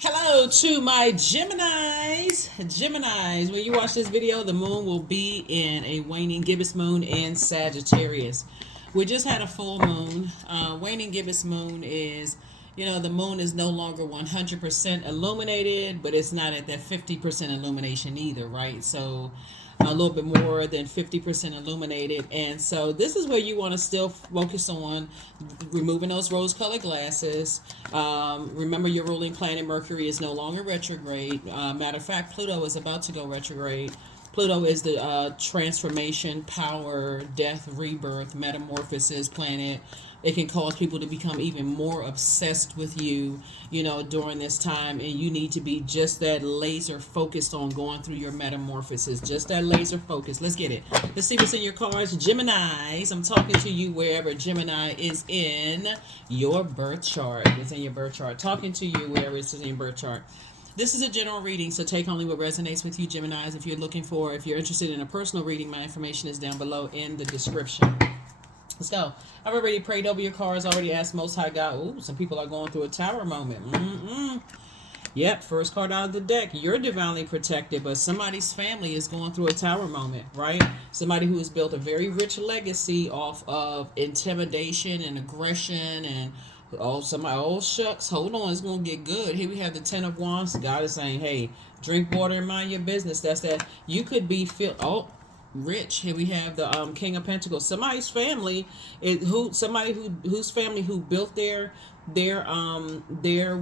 Hello to my Geminis. Geminis, when you watch this video, the moon will be in a waning gibbous moon in Sagittarius. We just had a full moon. Waning gibbous moon is, the moon is no longer 100% illuminated, but it's not at that 50% illumination either, right? So a little bit more than 50% illuminated. And so this is where you want to still focus on removing those rose colored glasses. Remember, your ruling planet Mercury is no longer retrograde. Matter of fact, Pluto is about to go retrograde. Pluto is the transformation, power, death, rebirth, metamorphosis planet. It can cause people to become even more obsessed with you, during this time. And you need to be just that laser focused on going through your metamorphosis. Just that laser focus. Let's get it. Let's see what's in your cards. Geminis, I'm talking to you wherever Gemini is in your birth chart. It's in your birth chart. Talking to you wherever it's in your birth chart. This is a general reading, so take only what resonates with you, Geminis. If you're interested in a personal reading, my information is down below in the description. Let's go. I've already prayed over your cards, already asked Most High God. Ooh, some people are going through a tower moment. Yep, first card out of the deck. You're divinely protected, but somebody's family is going through a tower moment, right? Somebody who has built a very rich legacy off of intimidation and aggression and shucks, hold on, it's gonna get good. Here we have the Ten of Wands. God is saying, hey, drink water and mind your business. That's that. You could be rich. Here we have the King of Pentacles. Somebody's family whose family who built their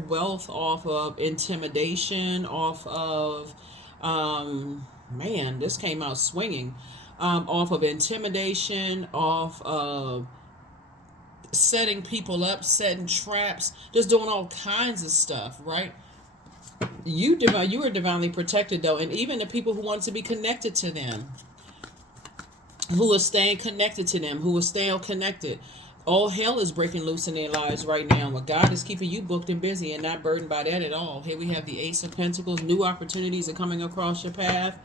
wealth off of intimidation, off of man, this came out swinging, off of intimidation, off of setting people up, setting traps, just doing all kinds of stuff, right? You are divinely protected though, and even the people who want to be connected to them, who are staying connected to them, who are staying connected. All hell is breaking loose in their lives right now, but God is keeping you booked and busy and not burdened by that at all. Here we have the Ace of Pentacles. New opportunities are coming across your path.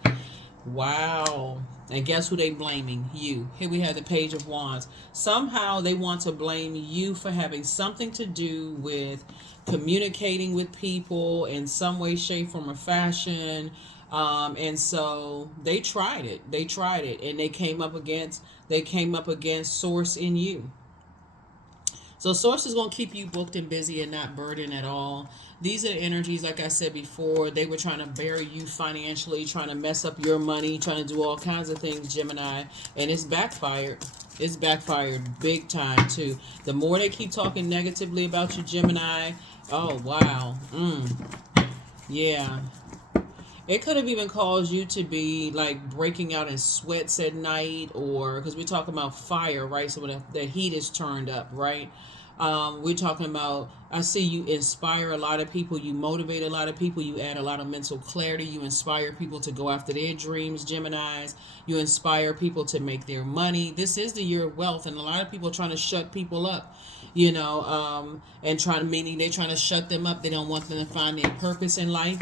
Wow. And guess who they blaming? You. Here we have the Page of Wands. Somehow they want to blame you for having something to do with communicating with people in some way, shape, form, or fashion. And so they tried it, and they came up against Source in you. So Source is going to keep you booked and busy and not burdened at all. These are the energies, like I said before, they were trying to bury you financially, trying to mess up your money, trying to do all kinds of things, Gemini, and it's backfired. It's backfired big time too. The more they keep talking negatively about you, Gemini, oh wow, yeah. It could have even caused you to be like breaking out in sweats at night, or because we're talking about fire, right? So when the heat is turned up, right? We're talking about, I see you inspire a lot of people, you motivate a lot of people, you add a lot of mental clarity, you inspire people to go after their dreams, Geminis. You inspire people to make their money. This is the year of wealth, and a lot of people are trying to shut people up, and meaning they're trying to shut them up. They don't want them to find their purpose in life.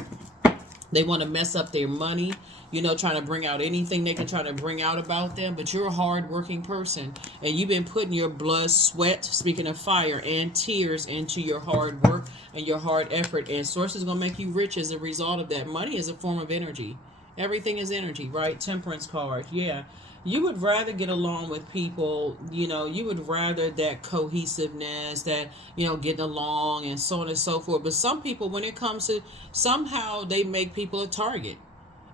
They want to mess up their money, trying to bring out anything they can try to bring out about them. But you're a hard-working person, and you've been putting your blood, sweat, speaking of fire, and tears into your hard work and your hard effort. And Source is going to make you rich as a result of that. Money is a form of energy. Everything is energy, right? Temperance card, yeah. You would rather get along with people, you would rather that cohesiveness, that, getting along and so on and so forth. But some people, when it comes to, somehow they make people a target.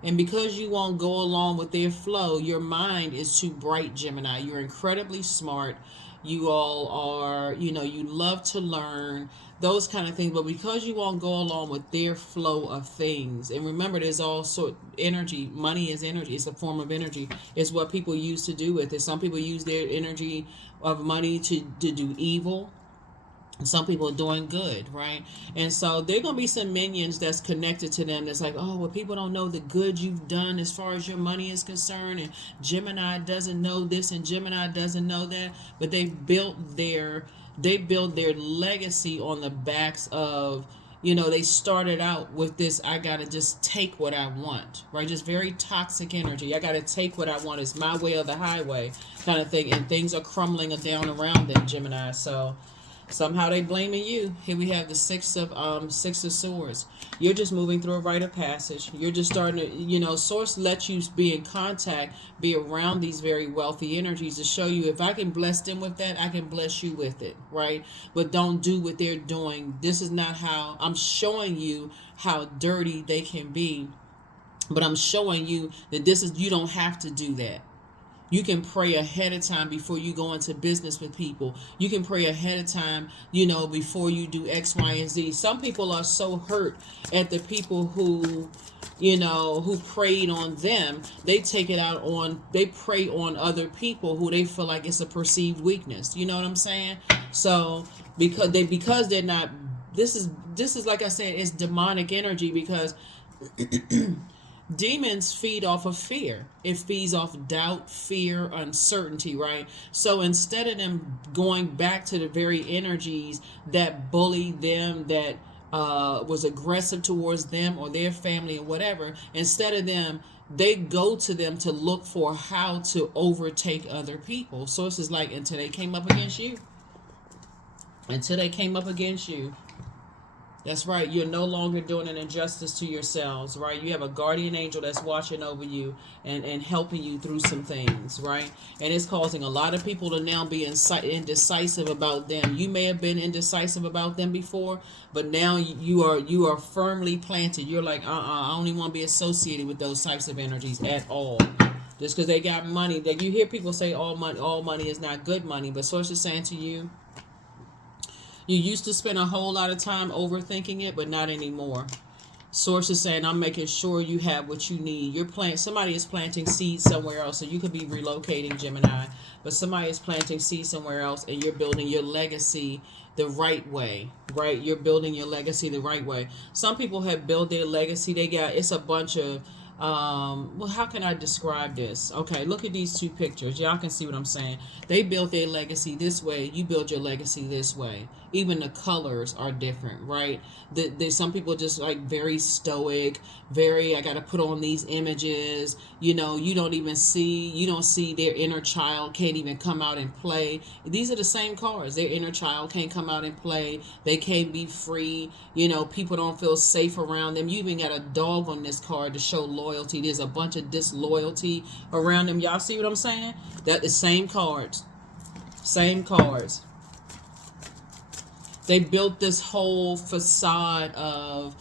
And because you won't go along with their flow, your mind is too bright, Gemini. You're incredibly smart. You all are, you love to learn, those kind of things. But because you won't go along with their flow of things, and remember, there's also energy. Money is energy. It's a form of energy. It's what people use to do with it. Some people use their energy of money to do evil. Some people are doing good, right? And so there are going to be some minions that's connected to them that's like, oh, well, people don't know the good you've done as far as your money is concerned, and Gemini doesn't know this and Gemini doesn't know that. But they built their legacy on the backs of, they started out with this, I got to just take what I want, right? Just very toxic energy. I got to take what I want. It's my way or the highway kind of thing. And things are crumbling down around them, Gemini. So Somehow they blaming you. Here we have the six of swords. You're just moving through a rite of passage. You're just starting to, source lets you be in contact, be around these very wealthy energies to show you, if I can bless them with that, I can bless you with it, right? But don't do what they're doing. This is not how. I'm showing you how dirty they can be, but I'm showing you that you don't have to do that. You can pray ahead of time before you go into business with people. You can pray ahead of time, before you do X, Y, and Z. Some people are so hurt at the people who preyed on them. They take it out they prey on other people who they feel like it's a perceived weakness. You know what I'm saying? So because they're not, this is like I said, it's demonic energy, because demons feed off of fear. It feeds off doubt, fear, uncertainty, right? So instead of them going back to the very energies that bullied them, that was aggressive towards them or their family or whatever, instead of them, they go to them to look for how to overtake other people. So it's just like, until they came up against you. Until they came up against you. That's right. You're no longer doing an injustice to yourselves, right? You have a guardian angel that's watching over you and helping you through some things, right? And it's causing a lot of people to now be indecisive about them. You may have been indecisive about them before, but now you are firmly planted. You're like, I don't even want to be associated with those types of energies at all. Just because they got money. Like, you hear people say all money is not good money, but Source is saying to you, you used to spend a whole lot of time overthinking it, but not anymore. Source is saying, I'm making sure you have what you need. Somebody is planting seeds somewhere else. So you could be relocating, Gemini, but somebody is planting seeds somewhere else, and you're building your legacy the right way, right? You're building your legacy the right way. Some people have built their legacy. It's a bunch of, how can I describe this? Okay, look at these two pictures. Y'all can see what I'm saying. They built their legacy this way. You build your legacy this way. Even the colors are different, right? Some people just like very stoic, I got to put on these images. You don't see their inner child can't even come out and play. These are the same cards. Their inner child can't come out and play. They can't be free. People don't feel safe around them. You even got a dog on this card to show loyalty. There's a bunch of disloyalty around them. Y'all see what I'm saying? That the same cards. Same cards. They built this whole facade of,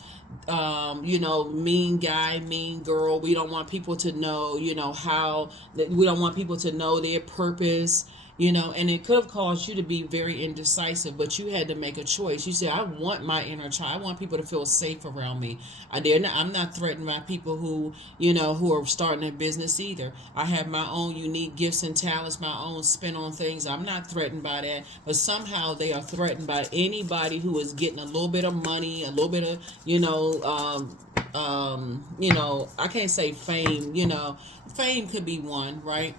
mean guy, mean girl. We don't want people to know, we don't want people to know their purpose, and it could have caused you to be very indecisive, but you had to make a choice. You said, I want my inner child. I want people to feel safe around me. I'm not threatened by people who are starting a business either. I have my own unique gifts and talents, my own spin on things. I'm not threatened by that, but somehow they are threatened by anybody who is getting a little bit of money, a little bit of, I can't say fame, fame could be one, right?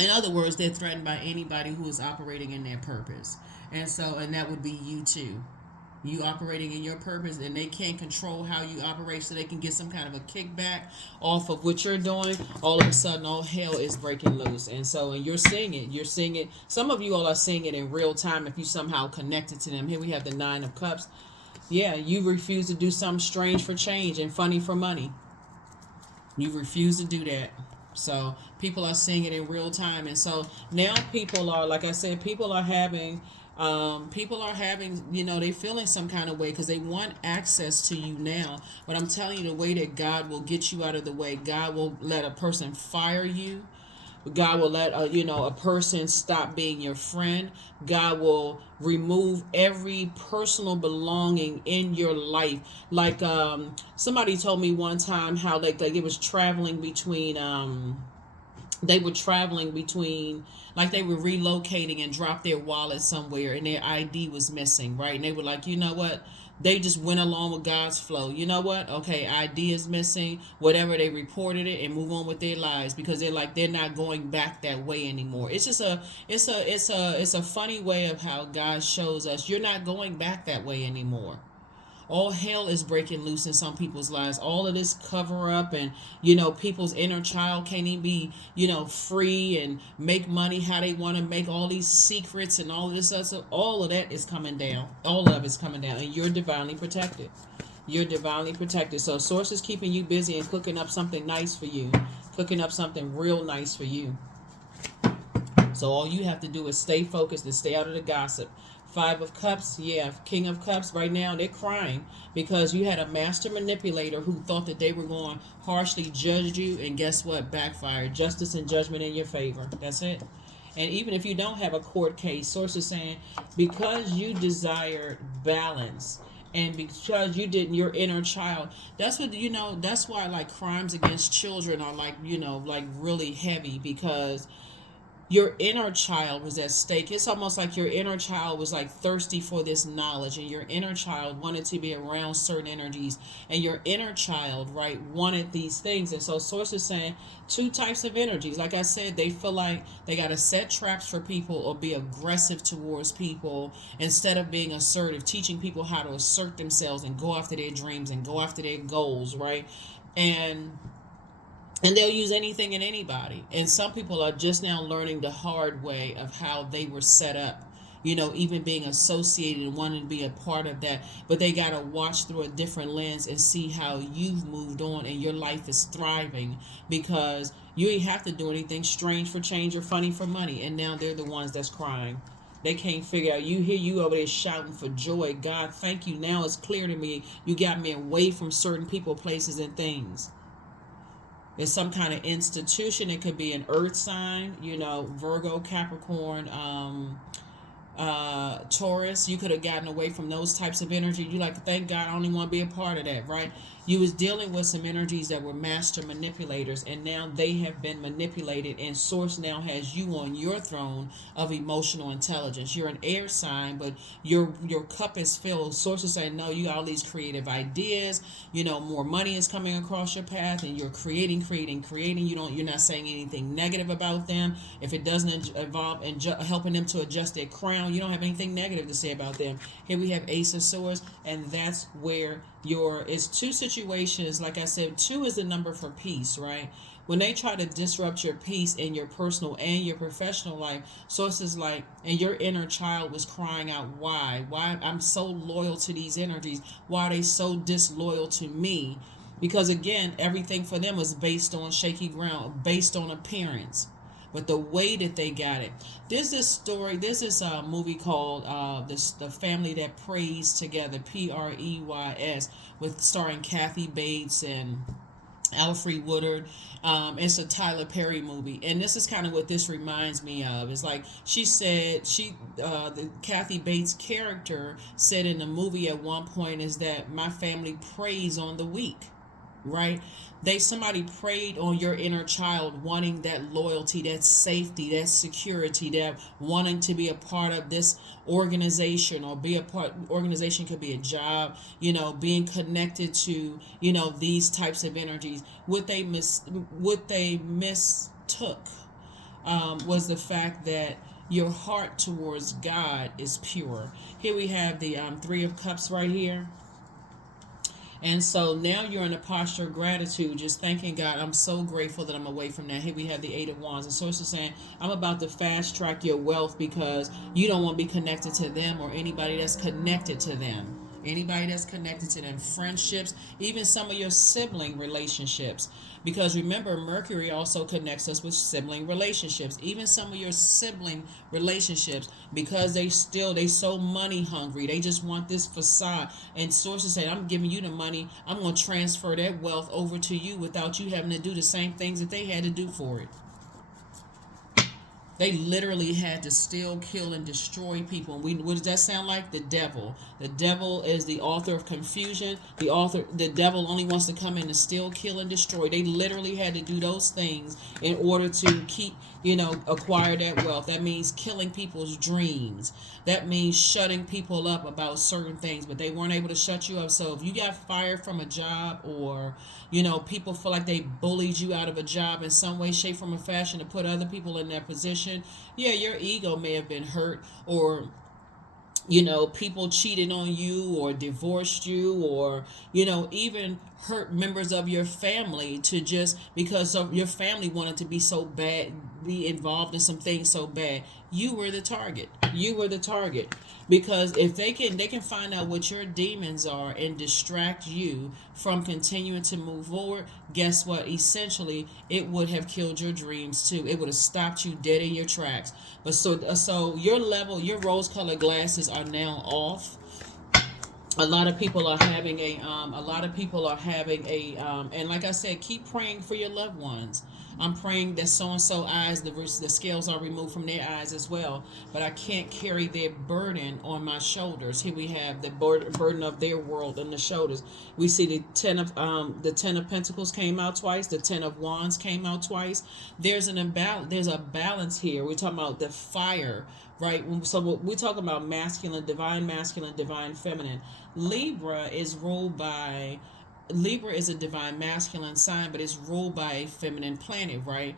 In other words, they're threatened by anybody who is operating in their purpose. And that would be you too. You operating in your purpose, and they can't control how you operate, so they can get some kind of a kickback off of what you're doing. All of a sudden, all hell is breaking loose. And you're seeing it. Some of you all are seeing it in real time if you somehow connected to them. Here we have the 9 of Cups. Yeah, you refuse to do something strange for change and funny for money. You refuse to do that. So people are seeing it in real time. And so now people are, like I said, people are having, they feeling some kind of way because they want access to you now. But I'm telling you, the way that God will get you out of the way, God will let a person fire you. God will let a person stop being your friend. God will remove every personal belonging in your life. Like somebody told me one time how like it was traveling between they were relocating and dropped their wallet somewhere and their ID was missing, right? And they were like, you know what? They just went along with God's flow. You know what? Okay, ID is missing. Whatever, they reported it and move on with their lives because they're not going back that way anymore. It's just a funny way of how God shows us you're not going back that way anymore. All hell is breaking loose in some people's lives. All of this cover up, and people's inner child can't even be free and make money how they want to make. All these secrets and all of this stuff, all of that is coming down. All of it's coming down, and you're divinely protected. You're divinely protected. So source is keeping you busy and cooking up something nice for you, cooking up something real nice for you. So all you have to do is stay focused and stay out of the gossip. Five of Cups, yeah, King of Cups. Right now they're crying because you had a master manipulator who thought that they were going to harshly judge you, and guess what? Backfired. Justice and judgment in your favor. That's it. And even if you don't have a court case, source is saying because you desired balance, and because you didn't, your inner child, that's what that's why like crimes against children are like like really heavy, because your inner child was at stake. It's almost like your inner child was like thirsty for this knowledge, and your inner child wanted to be around certain energies, and your inner child, right, wanted these things. And so source is saying two types of energies. Like I said, they feel like they got to set traps for people or be aggressive towards people instead of being assertive, teaching people how to assert themselves and go after their dreams and go after their goals, right? And they'll use anything and anybody. And some people are just now learning the hard way of how they were set up, even being associated and wanting to be a part of that. But they got to watch through a different lens and see how you've moved on and your life is thriving, because you ain't have to do anything strange for change or funny for money. And now they're the ones that's crying. They can't figure out. You hear you over there shouting for joy. God, thank you. Now it's clear to me. You got me away from certain people, places, and things. It's some kind of institution. It could be an earth sign, Virgo, Capricorn, Taurus. You could have gotten away from those types of energy. You like, thank God I only want to be a part of that, right? You was dealing with some energies that were master manipulators, and now they have been manipulated, and source now has you on your throne of emotional intelligence. You're an air sign, but your cup is filled. Source is saying, no, you got all these creative ideas, more money is coming across your path, and you're creating. You're not saying anything negative about them. If it doesn't involve in helping them to adjust their crown, you don't have anything negative to say about them. Here we have Ace of Swords, and that's where it's two situations. Like I said, 2 is the number for peace, right? When they try to disrupt your peace in your personal and your professional life, sources like, and your inner child was crying out, why I'm so loyal to these energies, why are they so disloyal to me? Because again, everything for them was based on shaky ground, based on appearance. But the way that they got it. There's this movie called The Family That Prays Together, Preys, with starring Kathy Bates and Alfred Woodard. It's a Tyler Perry movie, and this is kind of what this reminds me of. It's like she said, the Kathy Bates character said in the movie at one point is that my family preys on the weak. Right? Somebody preyed on your inner child, wanting that loyalty, that safety, that security, that wanting to be a part of this organization, or be a part. Organization could be a job, being connected to, these types of energies. What they mistook was the fact that your heart towards God is pure. Here we have the 3 of Cups right here. And so now you're in a posture of gratitude, just thanking God. I'm so grateful that I'm away from that. Here we have the 8 of Wands. And source is saying, I'm about to fast track your wealth because you don't want to be connected to them or anybody that's connected to them. Anybody that's connected to them. Friendships, even some of your sibling relationships. Because remember, Mercury also connects us with sibling relationships. Even some of your sibling relationships, because they so money hungry. They just want this facade. And sources say, I'm giving you the money. I'm going to transfer that wealth over to you without you having to do the same things that they had to do for it. They literally had to steal, kill, and destroy people. And what does that sound like? The devil. The devil is the author of confusion. The devil only wants to come in to steal, kill, and destroy. They literally had to do those things in order to keep, acquire that wealth. That means killing people's dreams. That means shutting people up about certain things, but they weren't able to shut you up. So if you got fired from a job, or, people feel like they bullied you out of a job in some way, shape, form, or fashion to put other people in that position, yeah, your ego may have been hurt, or people cheated on you or divorced you, or even hurt members of your family, to just because of your family wanted to be so bad, be involved in some things so bad. You were the target. You were the target. Because if they can find out what your demons are and distract you from continuing to move forward, guess what? Essentially, it would have killed your dreams too. It would have stopped you dead in your tracks. But so your level, your rose-colored glasses are now off. A lot of people are having and like I said, keep praying for your loved ones. I'm praying that so and so eyes, the scales are removed from their eyes as well. But I can't carry their burden on my shoulders. Here we have the burden of their world on the shoulders. We see the 10 of Pentacles came out twice. The 10 of Wands came out twice. There's an imbalance. There's a balance here. We're talking about the fire, right? So we're talking about masculine, divine feminine. Libra is a divine masculine sign, but it's ruled by a feminine planet, right?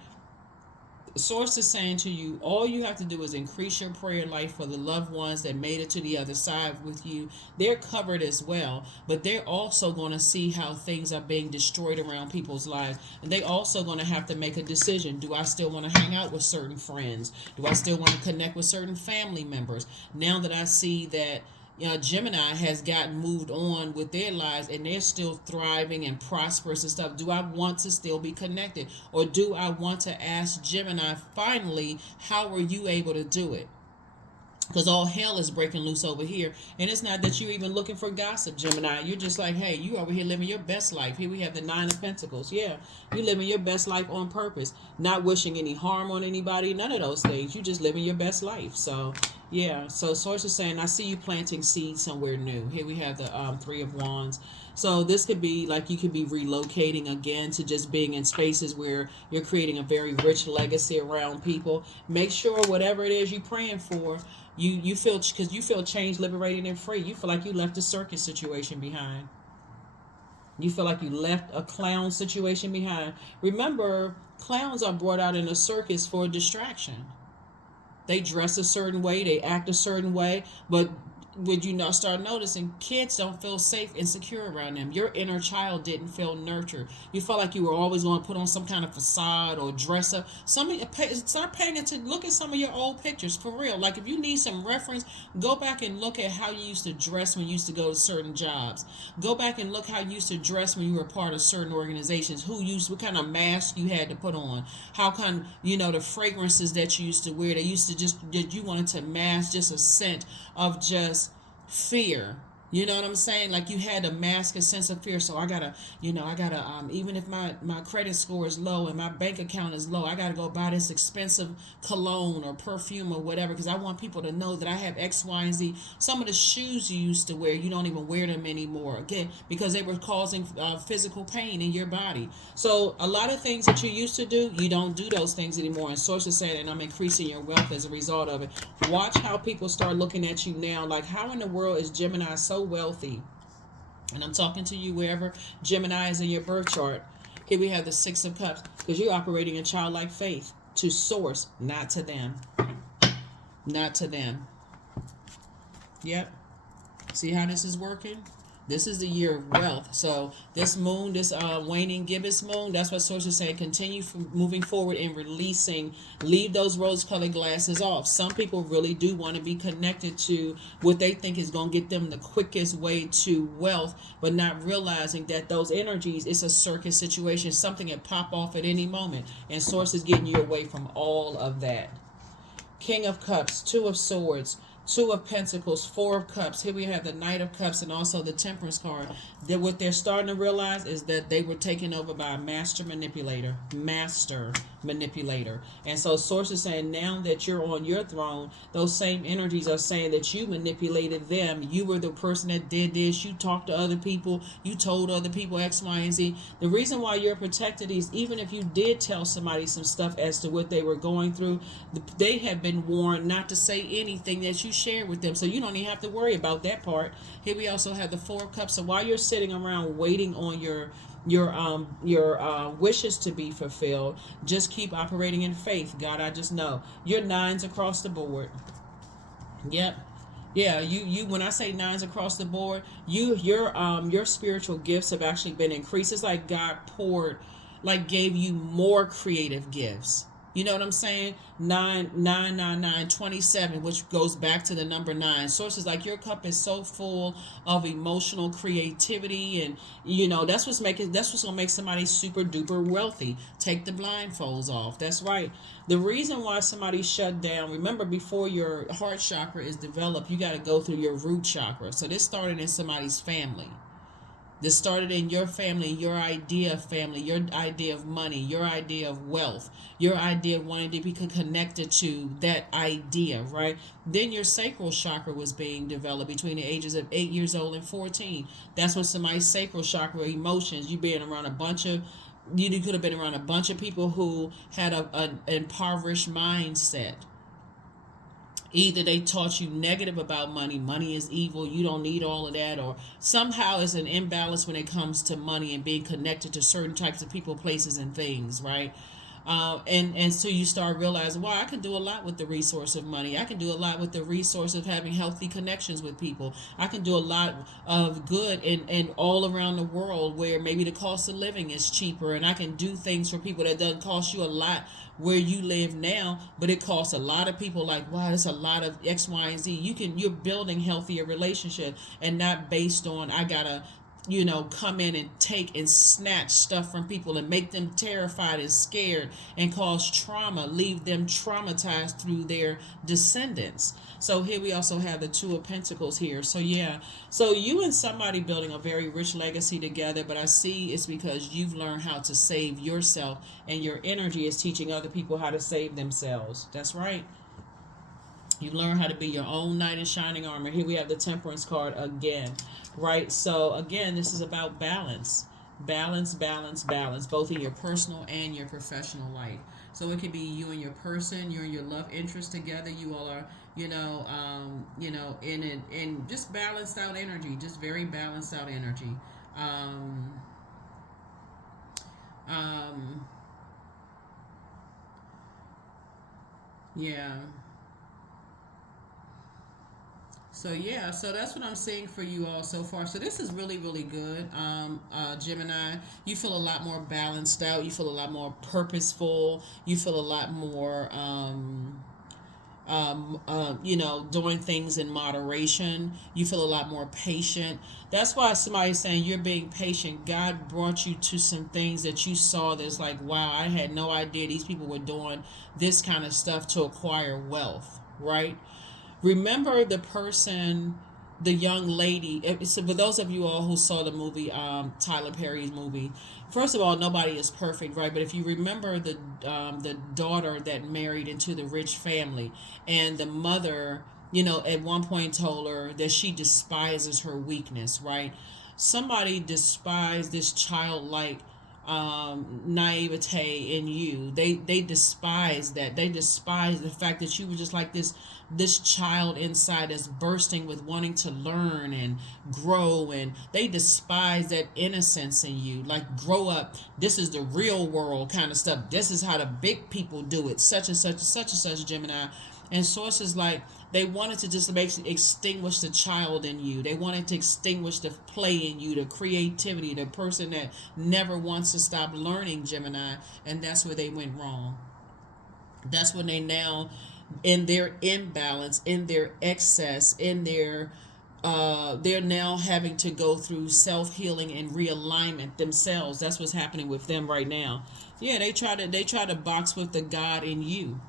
Source is saying to you, all you have to do is increase your prayer life for the loved ones that made it to the other side with you. They're covered as well, but they're also going to see how things are being destroyed around people's lives. And they also going to have to make a decision. Do I still want to hang out with certain friends? Do I still want to connect with certain family members? Now that I see that Gemini has gotten moved on with their lives and they're still thriving and prosperous and stuff. Do I want to still be connected? Or do I want to ask Gemini, finally, how were you able to do it? Because all hell is breaking loose over here. And it's not that you're even looking for gossip, Gemini. You're just like, hey, you over here living your best life. Here we have the 9 of Pentacles. Yeah, you living your best life on purpose. Not wishing any harm on anybody. None of those things. You just living your best life. So, yeah. So, Source is saying, I see you planting seeds somewhere new. Here we have the 3 of Wands. So this could be like you could be relocating again to just being in spaces where you're creating a very rich legacy around people. Make sure whatever it is you're praying for, you feel, because you feel changed, liberated, and free. You feel like you left a circus situation behind. You feel like you left a clown situation behind. Remember, clowns are brought out in a circus for a distraction. They dress a certain way, they act a certain way, but would you not start noticing kids don't feel safe and secure around them? Your inner child didn't feel nurtured. You felt like you were always going to put on some kind of facade or dress up. Start paying attention. Look at some of your old pictures for real. Like if you need some reference, go back and look at how you used to dress when you used to go to certain jobs. Go back and look how you used to dress when you were part of certain organizations. What kind of mask you had to put on. How kind, the fragrances that you used to wear. They used to you wanted to mask just a scent of just fear. You know what I'm saying? Like you had to mask a sense of fear. So I gotta, even if my credit score is low and my bank account is low, I gotta go buy this expensive cologne or perfume or whatever because I want people to know that I have X, Y, and Z. Some of the shoes you used to wear, you don't even wear them anymore. Again, because they were causing physical pain in your body. So a lot of things that you used to do, you don't do those things anymore. And sources say that I'm increasing your wealth as a result of it. Watch how people start looking at you now. Like, how in the world is Gemini so wealthy? And I'm talking to you wherever Gemini is in your birth chart. Here we have the 6 of Cups, because you're operating in childlike faith to source, not to them. Not to them. Yep. See how this is working? This is the year of wealth. So this moon, this waning gibbous moon, that's what sources say. Continue moving forward and releasing. Leave those rose-colored glasses off. Some people really do want to be connected to what they think is going to get them the quickest way to wealth, but not realizing that those energies, it's a circus situation. Something can pop off at any moment. And source is getting you away from all of that. King of Cups, 2 of Swords, 2 of Pentacles, 4 of Cups. Here we have the Knight of Cups and also the Temperance card. That what they're starting to realize is that they were taken over by a master manipulator. Master manipulator. And so source is saying now that you're on your throne, those same energies are saying that you manipulated them. You were the person that did this. You talked to other people. You told other people X, Y, and Z. The reason why you're protected is even if you did tell somebody some stuff as to what they were going through, they have been warned not to say anything that you share with them. So you don't even have to worry about that part. Here we also have the 4 of Cups. So while you're sitting around waiting on your wishes to be fulfilled, just keep operating in faith. God, I just know. Your 9s across the board. Yep. Yeah, you when I say nines across the board, your spiritual gifts have actually been increased. It's like God poured, like gave you more creative gifts. You know what I'm saying? 9 9 9 9 27, which goes back to the number nine. Sources like your cup is so full of emotional creativity, and that's what's gonna make somebody super duper wealthy. Take the blindfolds off. That's right. The reason why somebody shut down, remember, before your heart chakra is developed, you got to go through your root chakra. So this started in somebody's family. This started in your family, your idea of family, your idea of money, your idea of wealth, your idea of wanting to be connected to that idea, right? Then your sacral chakra was being developed between the ages of 8 years old and 14. That's when somebody's sacral chakra, emotions, you being around a bunch of, you could have been around a bunch of people who had an impoverished mindset. Either they taught you negative about money, money is evil, you don't need all of that, or somehow it's an imbalance when it comes to money and being connected to certain types of people, places, and things, right? And so you start realizing, wow, I can do a lot with the resource of money. I can do a lot with the resource of having healthy connections with people. I can do a lot of good in all around the world where maybe the cost of living is cheaper, and I can do things for people that doesn't cost you a lot where you live now, but it costs a lot of people. Like, wow, it's a lot of X, Y, and Z. You're building healthier relationship, and not based on I gotta come in and take and snatch stuff from people and make them terrified and scared and cause trauma, leave them traumatized through their descendants. So here we also have the Two of Pentacles here. So yeah, so you and somebody building a very rich legacy together, but I see it's because you've learned how to save yourself, and your energy is teaching other people how to save themselves. That's right. You learn how to be your own knight in shining armor. Here we have the Temperance card again, right? So again, this is about balance. Balance, balance, balance, both in your personal and your professional life. So it could be you and your person, you and your love interest together. You all are, in just balanced out energy, just very balanced out energy. Um, um, yeah. So yeah, so that's what I'm seeing for you all so far. So this is really, really good, Gemini. You feel a lot more balanced out. You feel a lot more purposeful. You feel a lot more, doing things in moderation. You feel a lot more patient. That's why somebody's saying you're being patient. God brought you to some things that you saw that's like, wow, I had no idea these people were doing this kind of stuff to acquire wealth, right? Remember the person, the young lady. So for those of you all who saw the movie, Tyler Perry's movie, first of all, nobody is perfect, right? But if you remember the daughter that married into the rich family, and the mother, at one point told her that she despises her weakness, right? Somebody despised this childlike naivete in you. They despise that. They despise the fact that you were just like this child inside that's bursting with wanting to learn and grow, and they despise that innocence in you. Like, grow up, this is the real world kind of stuff. This is how the big people do it. Such and such and such and such, Gemini. And sources like they wanted to just extinguish the child in you. They wanted to extinguish the play in you, the creativity, the person that never wants to stop learning, Gemini. And that's where they went wrong. That's when they now, in their imbalance, in their excess, in their they're now having to go through self-healing and realignment themselves. That's what's happening with them right now. Yeah, they try to box with the God in you.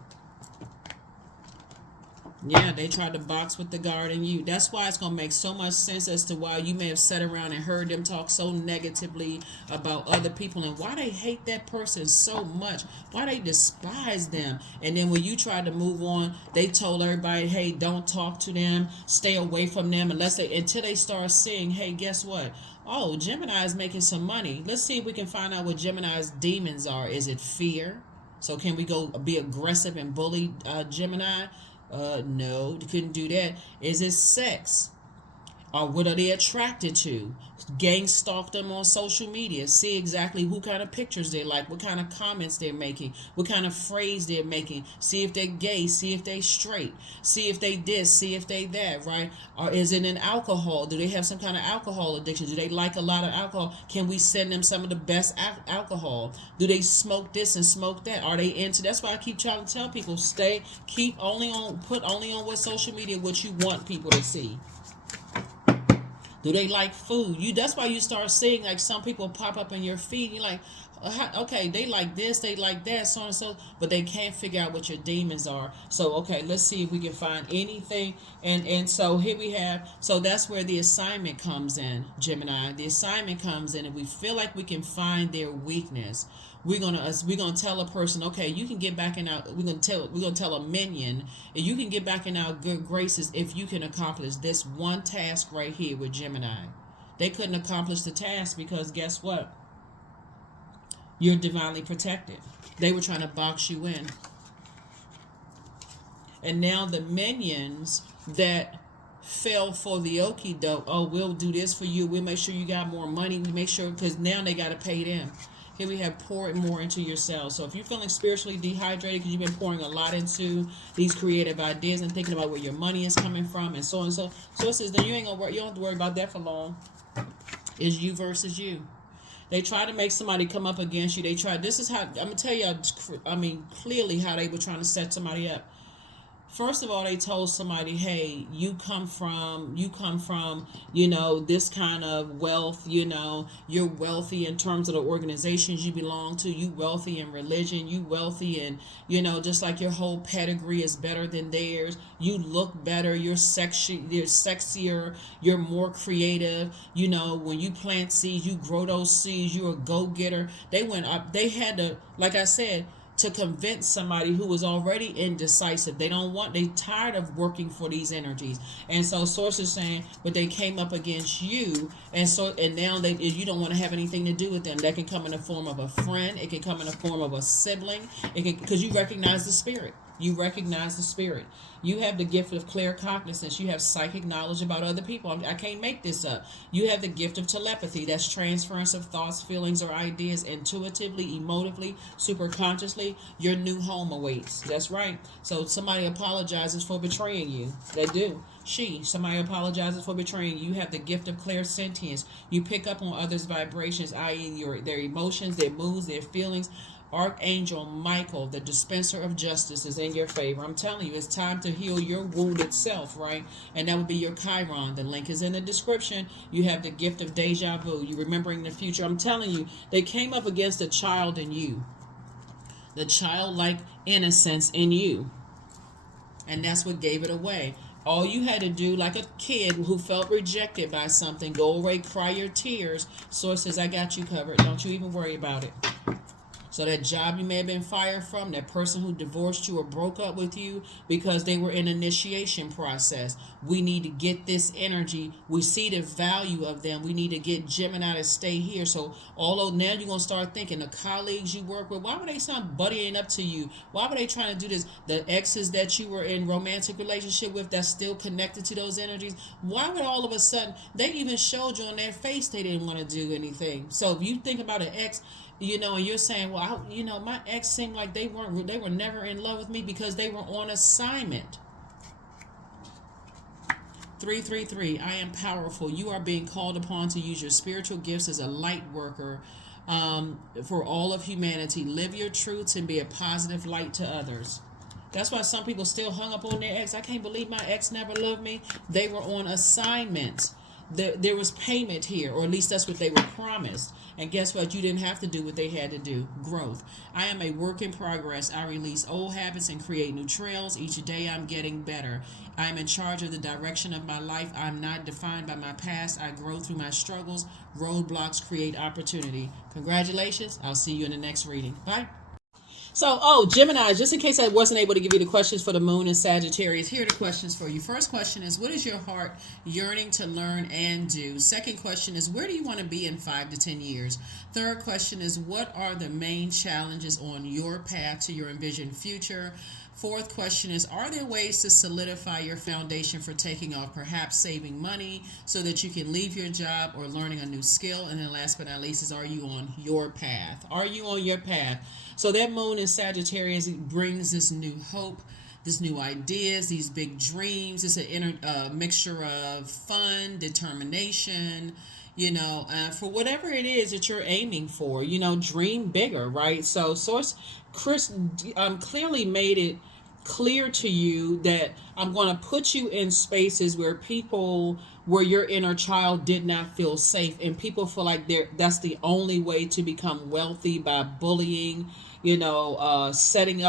Yeah, they tried to box with the guard in you. That's why it's going to make so much sense as to why you may have sat around and heard them talk so negatively about other people, and why they hate that person so much, why they despise them. And then when you tried to move on, they told everybody, hey, don't talk to them, stay away from them, until they start seeing, hey, guess what? Oh, Gemini is making some money. Let's see if we can find out what Gemini's demons are. Is it fear? So can we go be aggressive and bully Gemini? No, you couldn't do that. Is it sex? Or what are they attracted to? Gang stalk them on social media. See exactly who kind of pictures they like, what kind of comments they're making, what kind of phrase they're making. See if they're gay, see if they straight, see if they this, see if they that, right? Or is it in alcohol? Do they have some kind of alcohol addiction? Do they like a lot of alcohol? Can we send them some of the best alcohol? Do they smoke this and smoke that? Are they into? That's why I keep trying to tell people, put only on what social media what you want people to see. Do they like food? That's why you start seeing like some people pop up in your feed. You're like, okay, they like this, they like that, so on and so, but they can't figure out what your demons are. So okay, let's see if we can find anything. And so here we have. So that's where the assignment comes in, Gemini. The assignment comes in, and we feel like we can find their weakness. We're gonna tell a person, okay, you can get back in our. We're gonna tell a minion, and you can get back in our good graces if you can accomplish this one task right here with Gemini. They couldn't accomplish the task because guess what? You're divinely protected. They were trying to box you in, and now the minions that fell for the okie doke. Oh, we'll do this for you. We'll make sure you got more money. We make sure because now they got to pay them. Here we have pour it more into yourself. So if you're feeling spiritually dehydrated because you've been pouring a lot into these creative ideas and thinking about where your money is coming from and so on and so. So it says then you don't have to worry about that for long. It's you versus you. They try to make somebody come up against you. This is how, I'm going to tell you, clearly how they were trying to set somebody up. First of all, they told somebody, hey, you come from, this kind of wealth, you're wealthy in terms of the organizations you belong to, you wealthy in religion, you wealthy in, just like your whole pedigree is better than theirs. You look better, you're sexier, you're more creative. When you plant seeds, you grow those seeds, you're a go-getter. They went up, they had to, like I said, to convince somebody who was already indecisive. They tired of working for these energies. And so sources saying, but they came up against you, and now you don't want to have anything to do with them. That can come in the form of a friend, it can come in the form of a sibling, because you recognize the spirit. You recognize the spirit. You have the gift of claircognizance. You have psychic knowledge about other people. I can't make this up. You have the gift of telepathy. That's transference of thoughts, feelings, or ideas intuitively, emotively, superconsciously. Your new home awaits. That's right. So somebody apologizes for betraying you. They do. Somebody apologizes for betraying you. You have the gift of clairsentience. You pick up on others' vibrations, i.e. their emotions, their moods, their feelings. Archangel Michael, the dispenser of justice, is in your favor. I'm telling you, it's time to heal your wounded self, right? And that would be your Chiron. The link is in the description. You have the gift of deja vu. You're remembering the future. I'm telling you, they came up against a child in you. The childlike innocence in you. And that's what gave it away. All you had to do, like a kid who felt rejected by something, go away, cry your tears. Source says, I got you covered. Don't you even worry about it. So that job you may have been fired from, that person who divorced you or broke up with you because they were in initiation process. We need to get this energy. We see the value of them. We need to get Gemini to stay here. So although now you're going to start thinking the colleagues you work with, why would they start buddying up to you? Why were they trying to do this? The exes that you were in romantic relationship with that's still connected to those energies, why would all of a sudden, they even showed you on their face they didn't want to do anything. So if you think about an ex, and you're saying, well, my ex seemed like they were never in love with me because they were on assignment. 333, I am powerful. You are being called upon to use your spiritual gifts as a light worker for all of humanity. Live your truths and be a positive light to others. That's why some people still hung up on their ex. I can't believe my ex never loved me. They were on assignment. There was payment here, or at least that's what they were promised. And guess what? You didn't have to do what they had to do. Growth. I am a work in progress. I release old habits and create new trails. Each day I'm getting better. I am in charge of the direction of my life. I'm not defined by my past. I grow through my struggles. Roadblocks create opportunity. Congratulations. I'll see you in the next reading. Bye. So, Gemini, just in case I wasn't able to give you the questions for the moon and Sagittarius, here are the questions for you. First question is, what is your heart yearning to learn and do? Second question is, where do you want to be in 5 to 10 years? Third question is, what are the main challenges on your path to your envisioned future? Fourth question is, are there ways to solidify your foundation for taking off, perhaps saving money so that you can leave your job or learning a new skill? And then last but not least is, are you on your path? Are you on your path? So that moon in Sagittarius brings this new hope, this new ideas, these big dreams. It's an inner mixture of fun, determination, for whatever it is that you're aiming for, dream bigger, right? So Source Chris clearly made it clear to you that I'm going to put you in spaces where your inner child did not feel safe, and people feel like that's the only way to become wealthy, by bullying, setting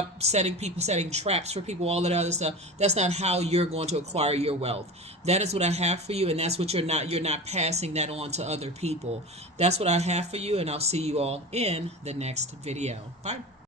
traps for people, all that other stuff. That's not how you're going to acquire your wealth. That is what I have for you, and that's what you're not passing that on to other people. That's what I have for you, and I'll see you all in the next video. Bye.